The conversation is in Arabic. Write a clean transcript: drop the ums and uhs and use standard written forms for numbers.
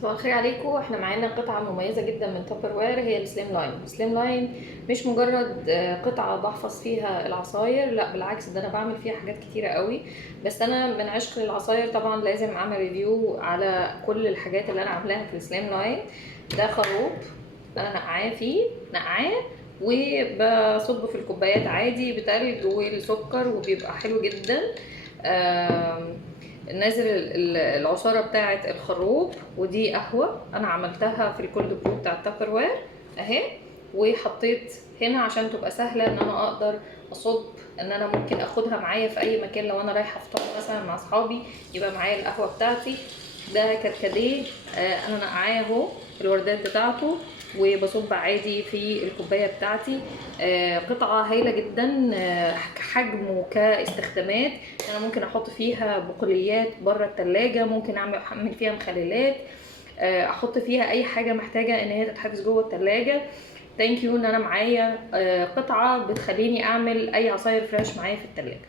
صباح الخير عليكم. احنا معانا قطعة مميزة جدا من تابر وير، هي السليم لاين. السليم لاين مش مجرد قطعة بحفظ فيها العصاير، لا بالعكس، ده انا بعمل فيها حاجات كتيرة قوي. بس انا من عشق للعصاير طبعا لازم اعمل ريفيو على كل الحاجات اللي انا عاملاها في السليم لاين. ده خروب انا نقعاه وبصبه في الكوبايات عادي بتلج والسكر وبيبقى حلو جدا. نازل العصاره بتاعه الخروب، ودي قهوه انا عملتها في الكولد برو بتاع التابر وير اهي، وحطيت هنا عشان تبقى سهله ان انا اقدر اصب، ان انا ممكن اخدها معايا في اي مكان. لو انا رايحه افطر مثلا مع اصحابي يبقى معايا القهوه بتاعتي. ده كركديه انا نقعاه اهو الوردات بتاعته، وبصب عادي في الكوبايه بتاعتي. قطعه هايله جدا كحجم وكاستخدامات. انا ممكن احط فيها بقوليات بره التلاجة، ممكن اعمل فيها مخللات، احط فيها اي حاجه محتاجه ان هي تتحفظ جوه التلاجة. ثانك يو ان انا معايا قطعه بتخليني اعمل اي عصاير فريش معايا في التلاجة.